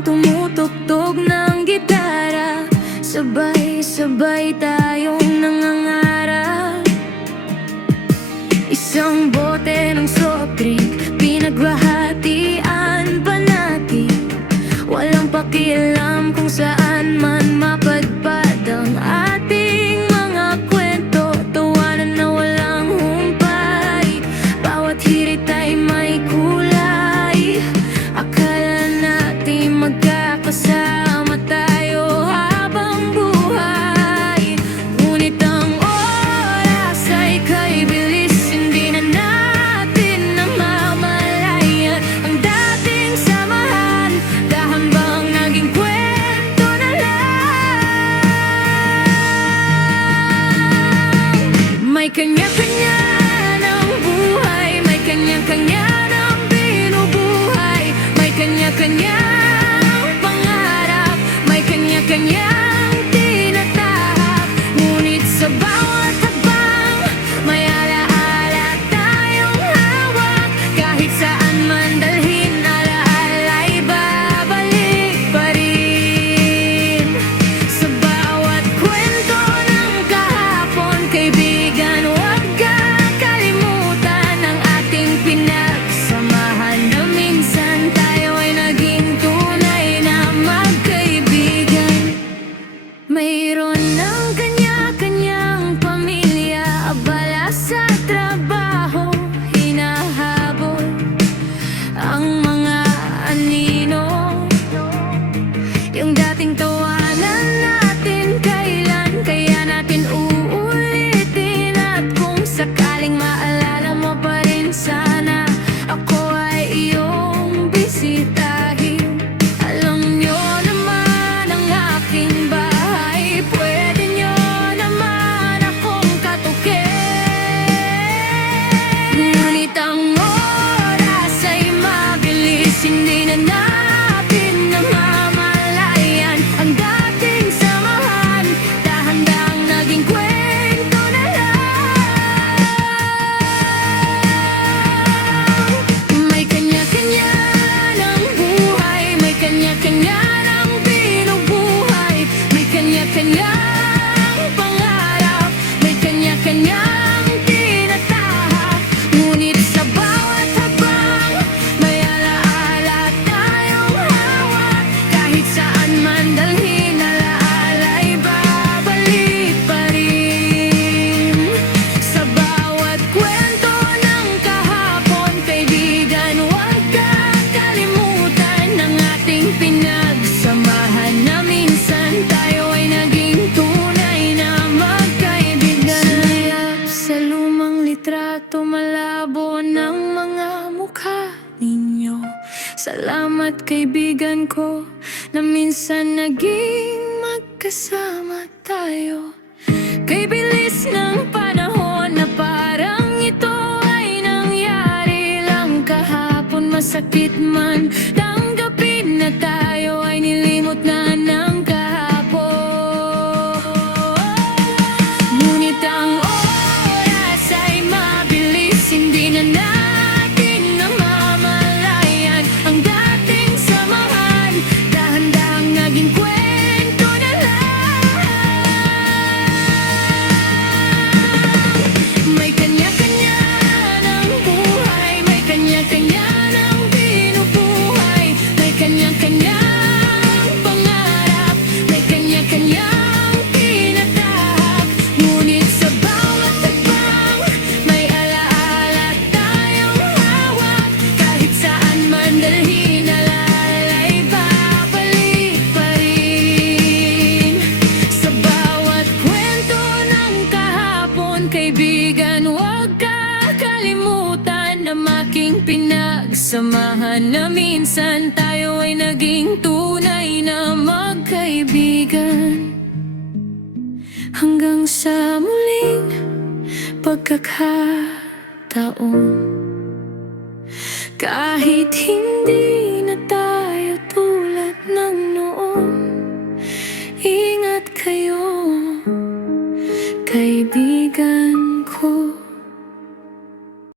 habang tumutugtog ng gitara. Sabay-sabay tayong nangangarap. Isang bote ng soft drink, pinaghahatian pa natin. Walang pakialam kung saan man mapadpad ang ating mga kwento. Tawanan na walang humpay, bawat hirit ay may kulay. Akala natin magkakasama tayo habang buhay, ngunit ang oras ay kay bilis. Hindi na natin namamalayan ang dating samahan, dahil bang naging kwento na lang. May kanya-kanya ng buhay, may kanya-kanya ng binubuhay, may kanya-kanyang pangarap, may kanya-kanyang tinatahak. Ngunit sa bawat hakbang, may alaala tayong hawak. Kahit saan man dalhin, alaala'y babalik pa rin. Sa bawat kwento ng kahapon, kaibigan, huwag kakalimutan ang ating pinagsamahan, na minsan tayo ay naging tunay na magkaibigan. Mayroon ng kanya-kanyang pamilya, abala sa trabaho, hinahabol ang mga anino. Yung dating tawanan natin, kailan kaya natin uulitin? At kung sakaling maalala mo pa rin, sana ako ay iyong bisitahin. Alam nyo naman ang aking bahay, pwede nyo naman akong katukin. Ngunit ang oras ay mabilis, hindi na natin namamalayan ang dating samahan, dahan-dahang naging kwento na lang. May kanya-kanya ng buhay, may kanya-kanya ng binubuhay, may kanya-kanyang pangarap, may kanya-kanyang tinatahak. Ngunit sa bawat hakbang, may alaala tayong hawak. Kahit saan man dalhin, alaala'y babalik pa rin. Sa bawat kwento ng kahapon, kaibigan, huwag kakalimutan ang ating pinagsamahan, na minsan tayo ay naging tunay na magkaibigan. Sumayap sa lumang litrato, malabo ng mga mukha ninyo. Salamat kaibigan ko, na minsan naging magkasama tayo. Kay bilis ng panahon, na parang ito ay nangyari lang kahapon. Masakit man tanggapin na tayo ay nilimot na ng kahapon. Ngunit ang oras ay mabilis, hindi na natin namamalayan ang dating samahan, dahan-dahang naging kwento na lang. May kanya-kanya ng buhay, may kanya-kanya ng binubuhay, may kanya-kanyang pangarap, may kanya-kanyang tinatahak. Ngunit sa bawat hakbang, may alaala tayong hawak. Kahit saan man dalhin, alaala'y babalik pa rin. Sa bawat kwento ng kahapon, kaibigan, huwag kakalimutan ang aking pinagsamahan, na minsan tayo ay naging tunay na magkaibigan. Hanggang sa muling pagkakataon, kahit hindi na tayo tulad ng noon, ingat kayo, kaibigan.